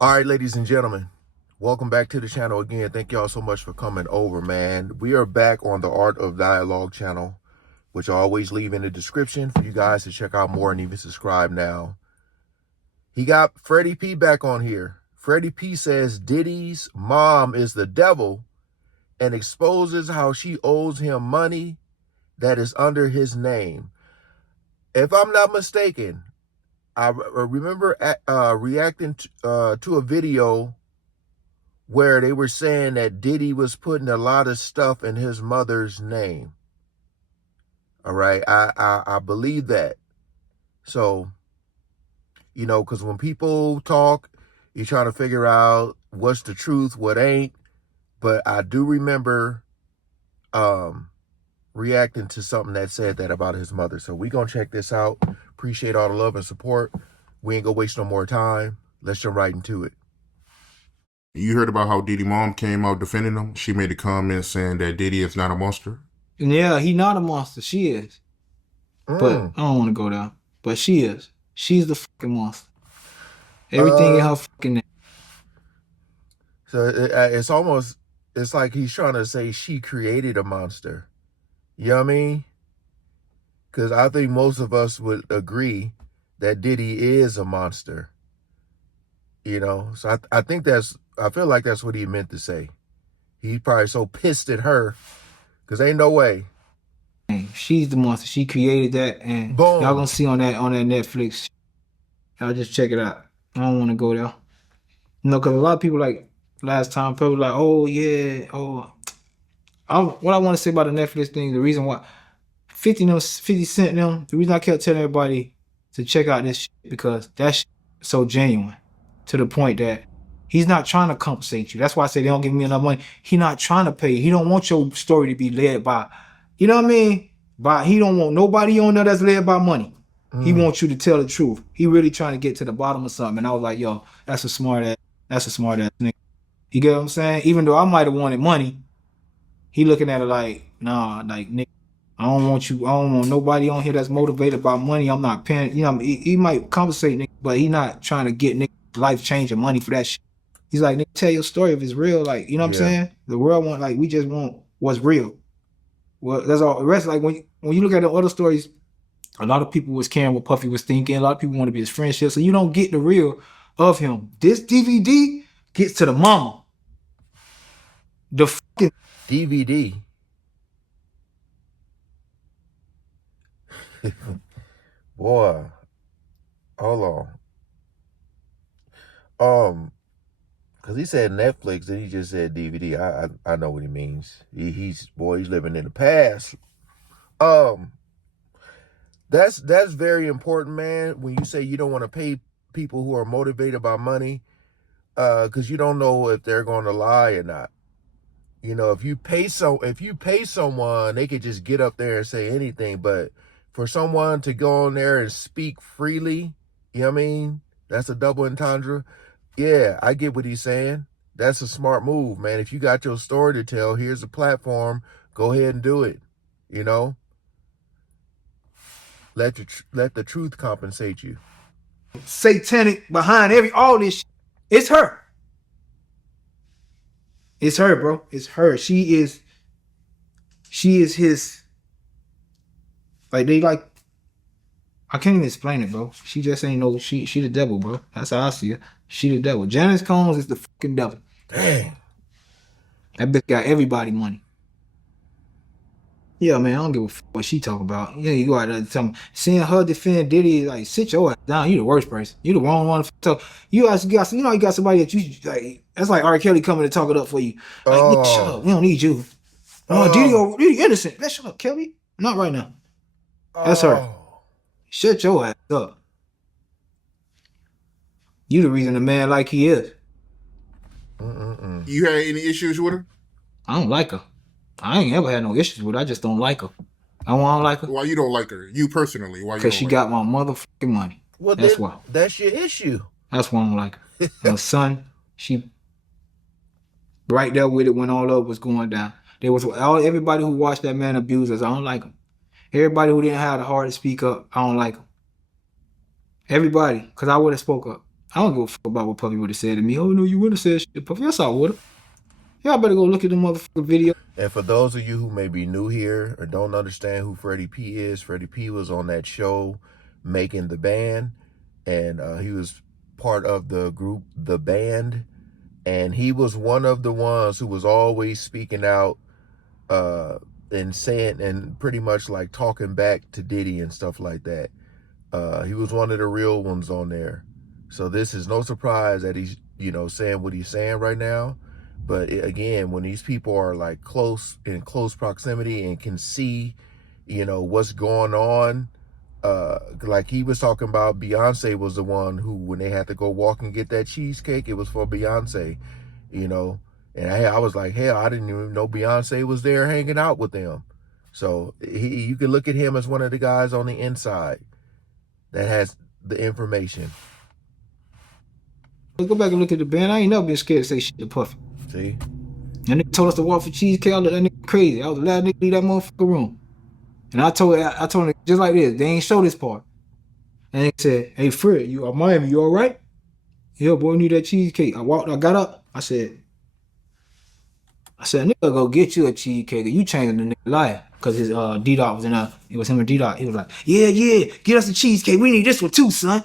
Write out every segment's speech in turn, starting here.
All right, ladies and gentlemen, welcome back to the channel again. Thank y'all so much for coming over, man. We are back on the Art of Dialogue channel, which I always leave in the description for you guys to check out more and even subscribe now. He got Freddy P back on here. Freddy P says Diddy's mom is the devil and exposes how she owes him money that is under his name. If I'm not mistaken, I remember reacting to a video where they were saying that Diddy was putting a lot of stuff in his mother's name. All right, I believe that. So, because when people talk, you're trying to figure out what's the truth, what ain't. But I do remember reacting to something that said that about his mother. So we gonna check this out. Appreciate all the love and support. We ain't gonna waste no more time. Let's jump right into it. You heard about how Diddy mom came out defending him? She made a comment saying that Diddy is not a monster. Yeah, he not a monster. She is. But I don't want to go there. But she is. She's the fucking monster. Everything in her fucking name. So it's like he's trying to say she created a monster. You know what I mean? Because I think most of us would agree that Diddy is a monster. So I feel like that's what he meant to say. He's probably so pissed at her because ain't no way. She's the monster. She created that, and y'all gonna see on that Netflix. Y'all just check it out. I don't want to go there. Because a lot of people like last time, people like, oh yeah, what I want to say about the Netflix thing, the reason why 50 Cent them, the reason I kept telling everybody to check out this shit, because that shit is so genuine to the point that he's not trying to compensate you. That's why I say they don't give me enough money. He's not trying to pay you. He don't want your story to be led by, you know what I mean? He don't want nobody on there that's led by money. He wants you to tell the truth. He really trying to get to the bottom of something. And I was like, yo, that's a smart ass nigga. You get what I'm saying? Even though I might have wanted money, he looking at it like, nah, like, nigga, I don't want nobody on here that's motivated by money. I'm not paying, he might compensate, nigga, but he not trying to get nigga life-changing money for that shit. He's like, nigga, tell your story if it's real. Like, you know what I'm saying? The world want, like, we just want what's real. Well, that's all. The rest, like, when you look at the other stories, a lot of people was caring what Puffy was thinking. A lot of people want to be his friendship. So you don't get the real of him. This DVD gets to the mama. The fucking DVD. Boy, hold on. Because he said Netflix and he just said DVD. I know what he means. He's living in the past. That's very important, man. When you say you don't want to pay people who are motivated by money, because you don't know if they're going to lie or not. If you pay someone, they could just get up there and say anything. But for someone to go on there and speak freely, you know what I mean? That's a double entendre. Yeah, I get what he's saying. That's a smart move, man. If you got your story to tell, here's a platform. Go ahead and do it. Let the truth compensate you. satanic behind all this shit. It's her. It's her, bro. It's her. She is his, like, I can't even explain it, bro. She just ain't no, she the devil, bro. That's how I see her. She the devil. Janice Combs is the fucking devil. Dang. That bitch got everybody money. Yeah, man, I don't give a fuck what she talk about. Yeah, you go out there and tell me, seeing her defend Diddy, like, sit your ass down. You the worst person. You the wrong one to talk. You got somebody that you, like, that's like R. Kelly coming to talk it up for you. Like, nigga, shut up. We don't need you. Diddy innocent. Let's shut up, Kelly. Not right now. That's her. Shut your ass up. You the reason the man like he is. You had any issues with her? I don't like her. I ain't ever had no issues with her. I just don't like her. I don't like her. Why you don't like her? You personally? Why? Because she got my motherfucking money. Well, that's why. That's your issue. That's why I don't like her. Her son, she right there with it when all of it was going down. There was everybody who watched that man abuse us. I don't like him. Everybody who didn't have the heart to speak up, I don't like him. Everybody, because I would have spoke up. I don't give a fuck about what Puffy would have said to me. Oh no, you would have said shit to Puffy. Yes, I would have. Y'all better go look at the motherfucking video. And for those of you who may be new here or don't understand who Freddy P is, Freddy P was on that show Making the Band, and he was part of the group The Band, and he was one of the ones who was always speaking out and saying and pretty much like talking back to Diddy and stuff like that. He was one of the real ones on there. So this is no surprise that he's, you know, saying what he's saying right now. But again, when these people are like in close proximity and can see, you know, what's going on, like he was talking about, Beyonce was the one who, when they had to go walk and get that cheesecake, it was for Beyonce, you know. And I was like, hell, I didn't even know Beyonce was there hanging out with them. So you can look at him as one of the guys on the inside that has the information. Let's go back and look at the band. I ain't never been scared to say shit to Puffy. See? And nigga told us to walk for cheesecake. I looked at that nigga crazy. I was the last nigga to leave that motherfucker room. And I told him just like this. They ain't show this part. And he said, hey Fred, you are Miami, you all right? Yeah, boy, need that cheesecake. I got up. I said, nigga, go get you a cheesecake. You changing the nigga life. Cause his D-Dot was in there. It was him and D-Dot. He was like, yeah, get us a cheesecake. We need this one too, son.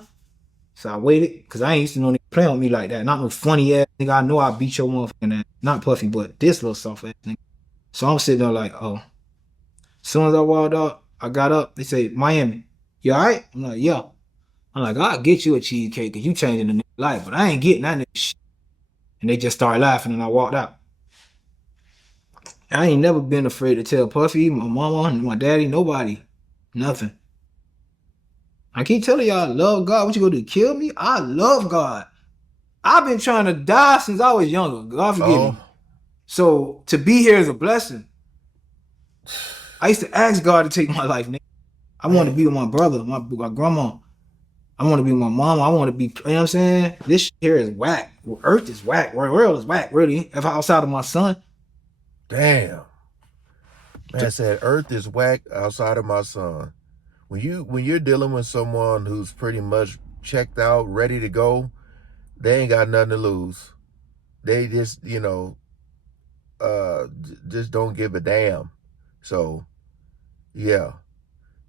So I waited, cause I ain't used to know nigga play on me like that. Not no funny ass nigga. I know I beat your motherfucking ass. Not Puffy, but this little soft ass nigga. So I'm sitting there like, oh. As soon as I walked out, I got up. They say, Miami, you alright? I'm like, yeah. I'm like, I'll get you a cheesecake, cause you changing the nigga life, but I ain't getting that nigga shit. And they just started laughing, and I walked out. I ain't never been afraid to tell Puffy, my mama, my daddy, nobody, nothing. I keep telling y'all, I love God. What you gonna do, kill me? I love God. I've been trying to die since I was younger. God forgive me. So to be here is a blessing. I used to ask God to take my life, nigga. I want to be with my brother, my grandma. I want to be with my mama. I want to be, you know what I'm saying? This shit here is whack. Earth is whack. The world is whack, really. If outside of my son. Damn. Man said Earth is whack outside of my son. When you're dealing with someone who's pretty much checked out, ready to go, they ain't got nothing to lose. They just, you know, just don't give a damn. So, yeah.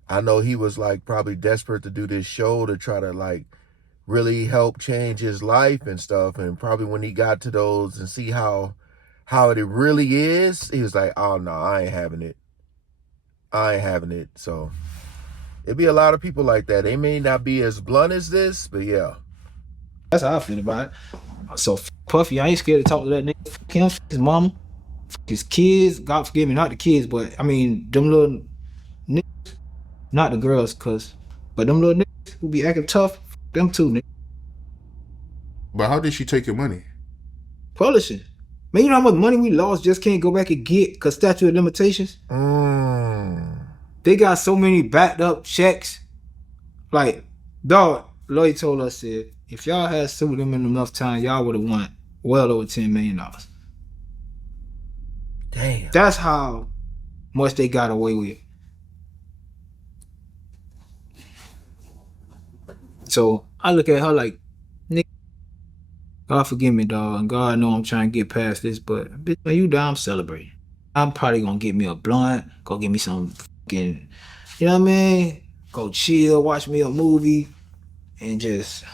I know he was like probably desperate to do this show to try to like really help change his life and stuff. And probably when he got to those and see how it really is, he was like, oh no, I ain't having it. I ain't having it. So it'd be a lot of people like that. They may not be as blunt as this, but yeah. That's how I feel about it. So Puffy, I ain't scared to talk to that nigga. Fuck him, fuck his mama, fuck his kids. God forgive me, not the kids, but I mean them little niggas, not the girls, but them little niggas who be acting tough, them too, nigga. But how did she take your money? Publishing. Man, you know how much money we lost just can't go back and get because statute of limitations? They got so many backed up checks. Like, dog, Lloyd told us, said, if y'all had sued them in enough time, y'all would have won well over $10 million. Damn. That's how much they got away with. So I look at her like, nigga, God forgive me, dog, and God know I'm trying to get past this, but bitch, when you die, I'm celebrating. I'm probably gonna get me a blunt, go get me some fucking, you know what I mean? Go chill, watch me a movie, and just,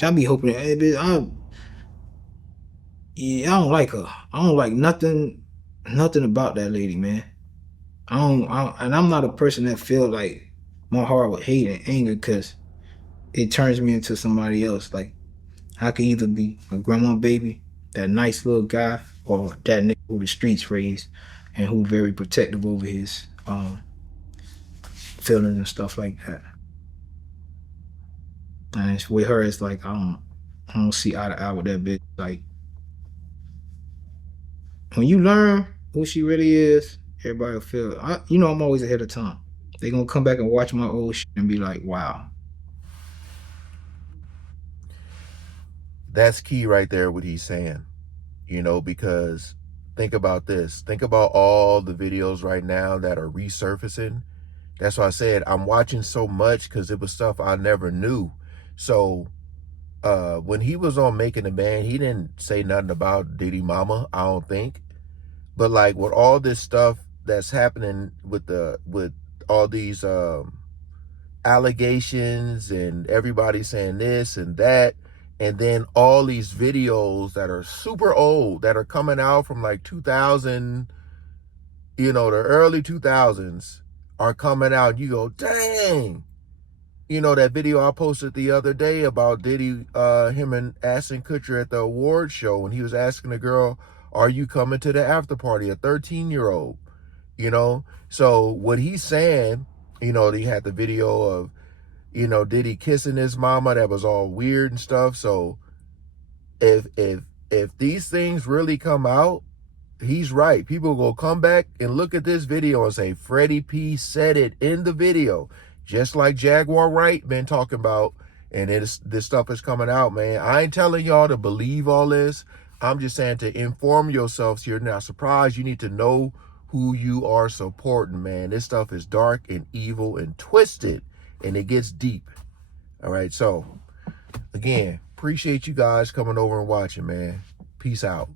I be hoping that, hey, bitch, I don't like her. I don't like nothing about that lady, man. And I'm not a person that feel like my heart with hate and anger because it turns me into somebody else. Like, I could either be a grandma baby, that nice little guy, or that nigga who the streets raised and who very protective over his feelings and stuff like that. And it's, with her, it's like I don't see eye to eye with that bitch. Like, when you learn who she really is, everybody will feel. You know, I'm always ahead of time. They gonna come back and watch my old shit and be like, wow. That's key right there, what he's saying. You know, because think about this. Think about all the videos right now that are resurfacing. That's why I said I'm watching so much because it was stuff I never knew. So when he was on Making the Band, he didn't say nothing about Diddy Mama, I don't think. But like with all this stuff that's happening with all these allegations and everybody saying this and that, and then all these videos that are super old that are coming out from like 2000, the early 2000s are coming out. You go, dang. That video I posted the other day about Diddy, him and Ashton Kutcher at the award show, and he was asking the girl, are you coming to the after party? A 13-year-old, So what he's saying, he had the video of, Diddy kissing his mama that was all weird and stuff. So if these things really come out, he's right. People will come back and look at this video and say, Freddy P said it in the video. Just like Jaguar Wright been talking about, and this stuff is coming out, man. I ain't telling y'all to believe all this. I'm just saying to inform yourselves here. Now, surprise, you need to know who you are supporting, man. This stuff is dark and evil and twisted, and it gets deep. All right, so, again, appreciate you guys coming over and watching, man. Peace out.